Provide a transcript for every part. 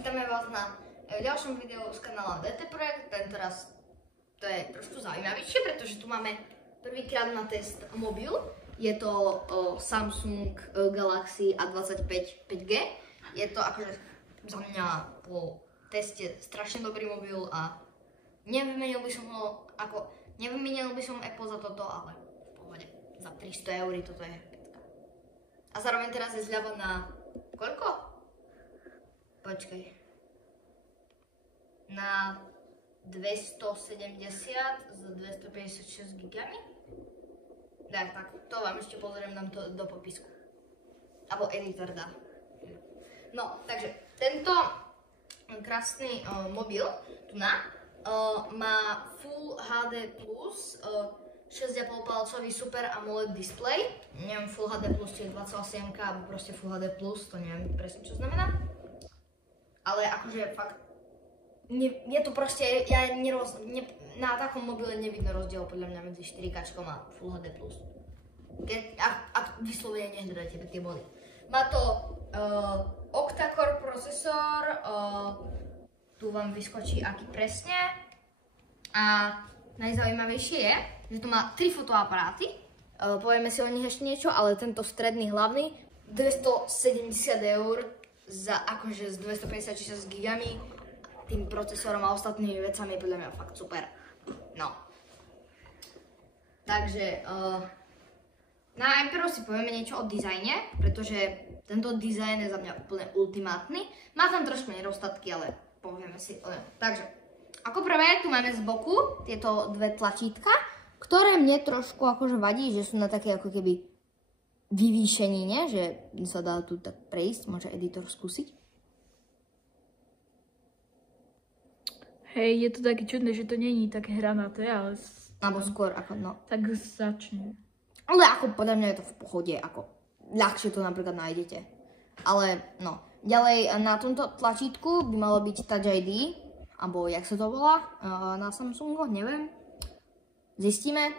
vítame vás na ďalšom videu z kanála DT Projekt. Tentoraz to je trošku zaujímavejšie, pretože tu máme prvýkrát na test mobil. Je to Samsung Galaxy A25 5G. Je to akože za mňa po teste strašne dobrý mobil a nevymenil by som ho nevymenil by som Apple za toto, ale v pohode. Za 300 € toto je pecka. A zároveň teraz je zľava na koľko? Počkaj. Na 270 s 256 gigami? Tak to vám ešte pozriem, dám to do popisku. Alebo editor dá. No, takže tento krásny mobil tu má Full HD+, 6,5 palcový Super AMOLED display. Neviem, Full HD+, či je 28K, alebo proste Full HD+, to neviem presne čo znamená. Ale akože fakt, je to proste, na takom mobile nevidno rozdiel podľa mňa medzi 4K a Full HD+. Ak vyslovene nehľadáte tie body. Má to octa-core procesor, tu vám vyskočí aký presne. A najzaujímavejšie je, že tu má 3 fotoaparáty. Povieme si o nich ešte niečo, ale tento stredný hlavný 270 € za akože s 256 gigami, tým procesorom a ostatnými vecami je podľa mňa fakt super. No. Takže najprv si povieme niečo o dizajne, pretože tento dizajn je za mňa úplne ultimátny. Má tam trošku nedostatky, ale povieme si o ňom. Takže, ako prvé tu máme z boku tieto dve tlačítka, ktoré mne trošku akože vadí, že sú na také ako keby vyvýšení, nie? Že sa dá tu tak prejsť, môže editor skúsiť. Hej, je to také čudné, že to není také hranaté, ale... Alebo skôr ako, no. Tak začne. Ale ako podľa mňa je to v pohode, ako ľahšie to napríklad nájdete. Ale, no. Ďalej, na tomto tlačítku by malo byť Touch ID, alebo jak sa to volá, na Samsungu, neviem. Zistíme.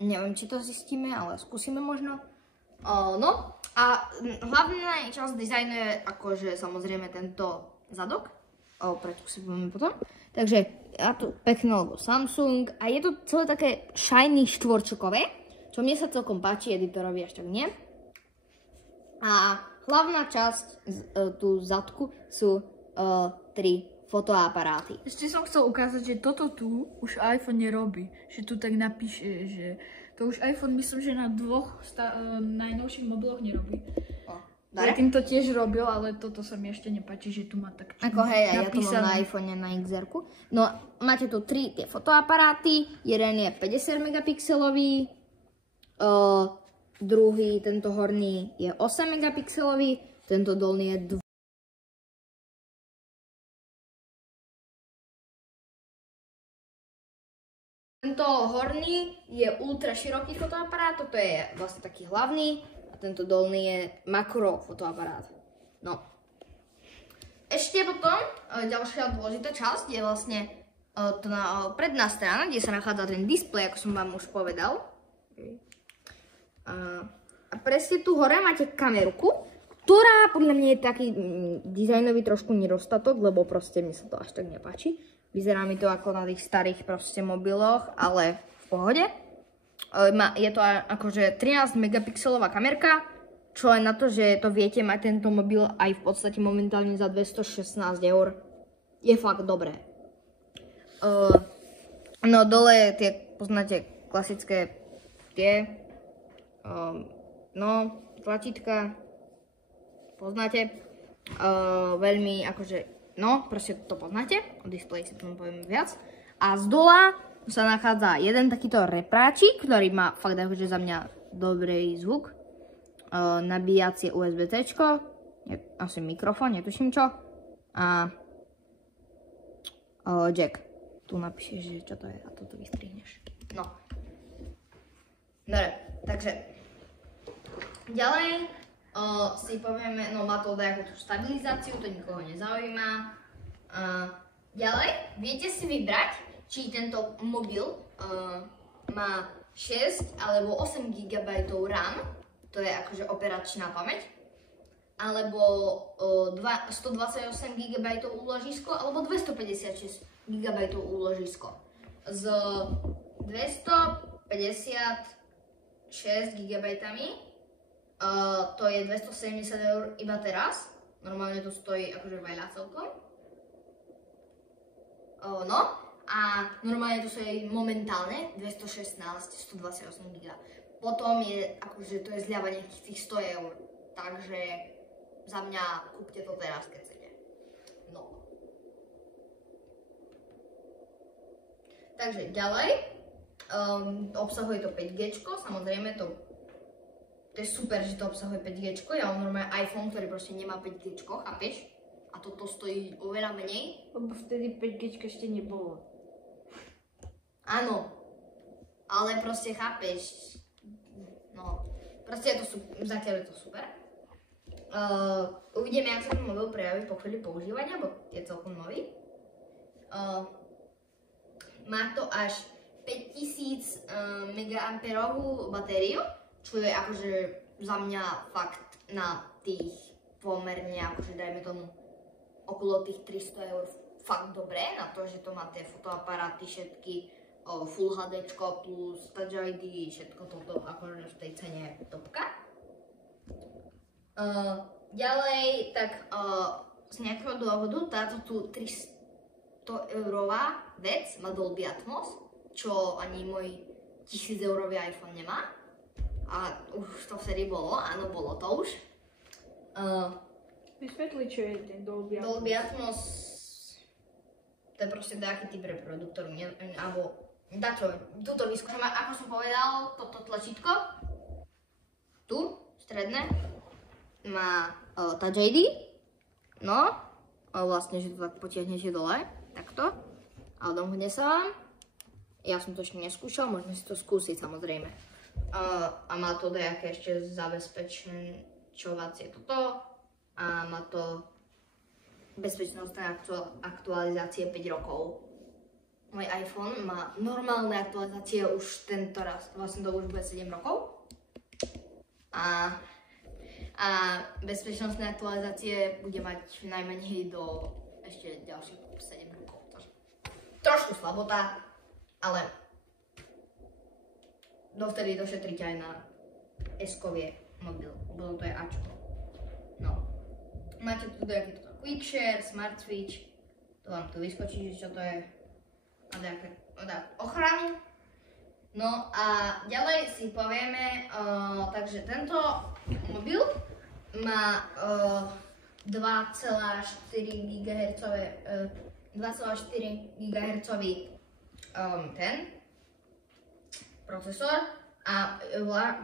Neviem, či to zistíme, ale skúsime možno. No, a hlavná časť dizajnu je akože samozrejme tento zadok. Prečo si povieme potom. Takže ja tu pekné logo Samsung a je to celé také shiny štvorčokové, čo mne sa celkom páči, editorovi až tak nie. A hlavná časť tu zadku sú 3 fotoaparáty. Ešte som chcel ukázať, že toto tu už iPhone nerobí. Že tu tak napíše, že to už iPhone myslím, že na dvoch najnovších mobiloch nerobí. Predtým to tiež robil, ale toto sa mi ešte nepáči, že tu má tak ako hej, ja to mám na iPhone, na XR-ku. No, máte tu 3 tie fotoaparáty. Jeden je 50 megapixelový, druhý, tento horný je 8 megapixelový, tento dolný je 2. Tento horný je ultra široký fotoaparát, toto je vlastne taký hlavný a tento dolný je makro fotoaparát. No. Ešte potom ďalšia dôležitá časť je vlastne predná strana, kde sa nachádza ten displej, ako som vám už povedal. A presne tu hore máte kamerku, ktorá podľa mňa je taký dizajnový trošku nedostatok, lebo proste mne sa to až tak nepáči. Vyzerá mi to ako na tých starých proste mobiloch, ale v pohode. Je to akože 13 megapixelová kamerka, čo je na to, že to viete mať tento mobil aj v podstate momentálne za 216 €. Je fakt dobré. No dole tie, poznáte, klasické tie, no, tlačítka, poznáte, veľmi akože, no, proste to poznáte, o displeji si potom poviem viac. A z dola sa nachádza jeden takýto repráčik, ktorý má fakt akože za mňa dobrý zvuk. Nabíjacie USB-C, asi mikrofón, netuším čo. A jack. Tu napíšeš, že čo to je a toto vystrihneš. No. Dobre, takže ďalej si povieme, no má to nejakú tú stabilizáciu, to nikoho nezaujíma. Ďalej, viete si vybrať, či tento mobil má 6 alebo 8 GB RAM, to je akože operačná pamäť. alebo 128 GB úložisko, alebo 256 GB úložisko. S 256 GB to je 270 eur iba teraz. Normálne to stojí akože veľa celkom. No a normálne to stojí momentálne 216, 128 GB. Potom je akože to je zľava nejakých tých 100 eur. Takže za mňa kúpte to teraz, keď chcete. No. Takže ďalej. Obsahuje to 5G, samozrejme to je super, že to obsahuje 5G. Ja mám normálne iPhone, ktorý proste nemá 5G, chápeš? A toto stojí oveľa menej. Lebo vtedy 5G ešte nebolo. Áno, ale proste chápeš. No, proste je to super, zatiaľ je to super. Uvidíme, jak sa ten mobil prejaví po chvíli používania, bo je celkom nový. Má to až 5000 mAh batériu, čo je akože za mňa fakt na tých pomerne, akože dajme tomu okolo tých 300 eur fakt dobré, na to, že to má tie fotoaparáty všetky, Full HD plus Touch ID, všetko toto akože v tej cene je topka. Ďalej, tak z nejakého dôvodu táto tu 300 eurová vec má Dolby Atmos, čo ani môj 1000 eurový iPhone nemá. A už to vtedy bolo, áno, bolo to už. Vysvetli, čo je ten Dolby Atmos. Dolby Atmos, to je proste nejaký typ reproduktoru, alebo dačo, tuto vyskúšame, ako som povedal, toto tlačítko, tu, stredné, má Touch ID, no, vlastne, že to tak potiahnete dole, takto, a odomhne sa vám. Ja som to ešte neskúšal, môžeme si to skúsiť samozrejme. A má to nejaké ešte zabezpečovacie toto a má to bezpečnostné aktualizácie 5 rokov. Môj iPhone má normálne aktualizácie už tento raz, vlastne to už bude 7 rokov. A bezpečnostné aktualizácie bude mať najmenej do ešte ďalších 7 rokov. Trošku slabota, ale dovtedy došetríte aj na S-kovie mobil, bolo to je Ačko. No. Máte tu nejaký Quickshare, Smart Switch, to vám tu vyskočí, že čo to je. A nejaké ochranu. No a ďalej si povieme, takže tento mobil má 2,4 GHz ten procesor a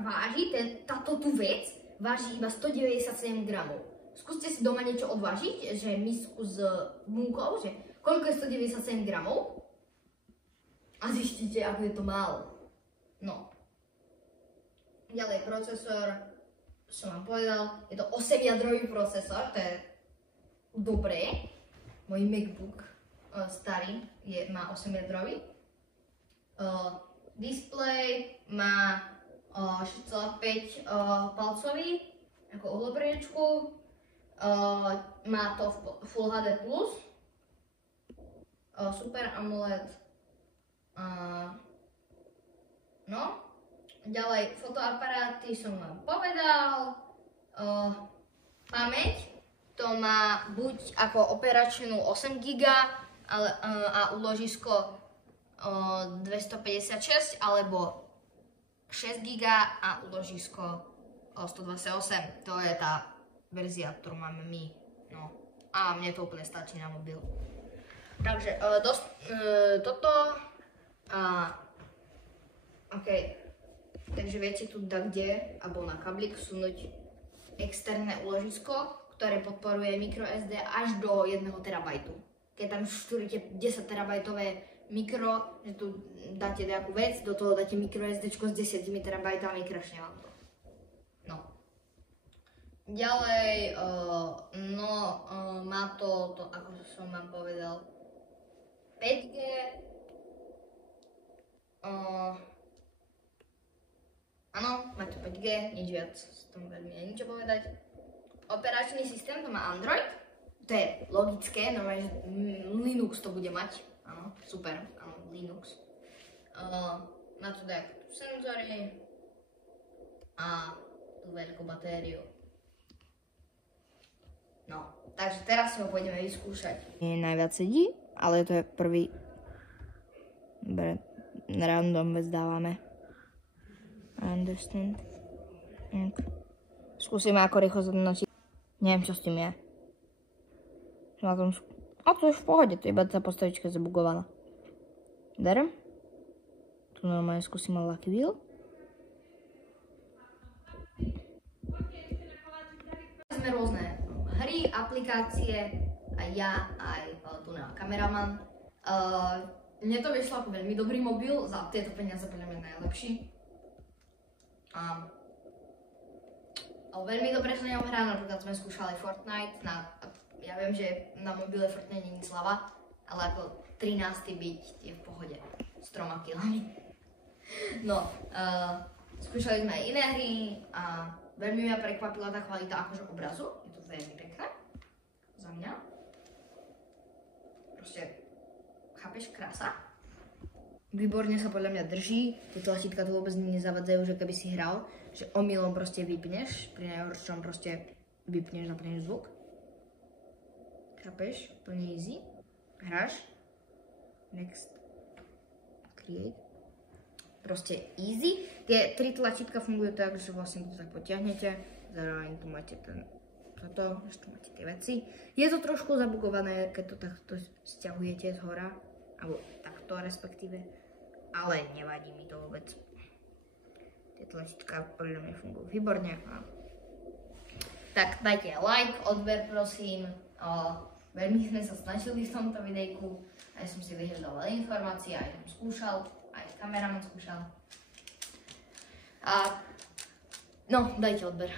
váži, táto tu vec váži iba 197 gramov. Skúste si doma niečo odvážiť, že misku s múkou, že koľko je 197 gramov a zistíte, ako je to málo. No. Ďalej procesor, som vám povedal, je to 8-jadrový procesor, to je dobré. Môj MacBook starý má 8-jadrový. Display má 6,5 palcový, ako uhlopriečku. Má to Full HD+, Super AMOLED. No, ďalej fotoaparáty som vám povedal. Pamäť, to má buď ako operačnú 8 GB a úložisko 256 alebo 6 GB a úložisko 128. To je tá verzia, ktorú máme my. No. A mne to úplne stačí na mobil. Takže toto OK. Takže viete tu kde, alebo na kablik vsunúť externé úložisko, ktoré podporuje microSD až do 1 TB. Keď tam štúrite 10 terabajtové mikro, že tu dáte nejakú vec, do toho dáte microSD s 10 TB, crashne vám to. No. Ďalej, má to, ako som vám povedal, 5G. Áno, máte 5G, nič viac, s tom veľmi nie je ničo povedať. operačný systém to má Android. To je logické, normálne, že Linux to bude mať. Áno, super, áno, Linux. Má tu dajú senzory a tú veľkú batériu. No, takže teraz si ho pôjdeme vyskúšať. Nie najviac sedí, ale to je prvý random vec dávame. Understand. Skúsime ako rýchlo zhodnotiť. Neviem, čo s tým je. A to je v pohode, to iba tá postavička zabugovala. Berem. Tu normálne skúsim Lucky Wheel. Sme rôzne hry, aplikácie, aj ja, aj tu na kameraman. Mne to vyšlo ako veľmi dobrý mobil, za tieto peniaze podľa mňa najlepší. Veľmi dobre sa ňom hrá, napríklad sme skúšali Fortnite. Ja viem, že na mobile Fortnite nie je slava, ale ako 13. byť je v pohode s 3 kilami. No, skúšali sme aj iné hry a veľmi ma prekvapila tá kvalita akože obrazu. Je to veľmi pekné. Za mňa. Proste, chápeš, krása. Výborne sa podľa mňa drží. Tie tlačítka tu vôbec nezavadzajú, že keby si hral, že omylom proste vypneš. Pri najhoršom proste vypneš, zapneš zvuk. Chápeš? Úplne easy. Hráš. Next. Create. Proste easy. Tie 3 tlačítka fungujú tak, že vlastne to tak potiahnete. Zároveň tu máte toto, že tu máte tie veci. Je to trošku zabugované, keď to takto stiahujete z hora. Alebo takto respektíve. Ale nevadí mi to vôbec. Tie tlačítka podľa mňa fungujú výborne. Tak dajte like, odber prosím. Veľmi sme sa snažili v tomto videjku. Aj som si vyhľadala informácie, aj som skúšal, aj kameraman skúšal. No, dajte odber.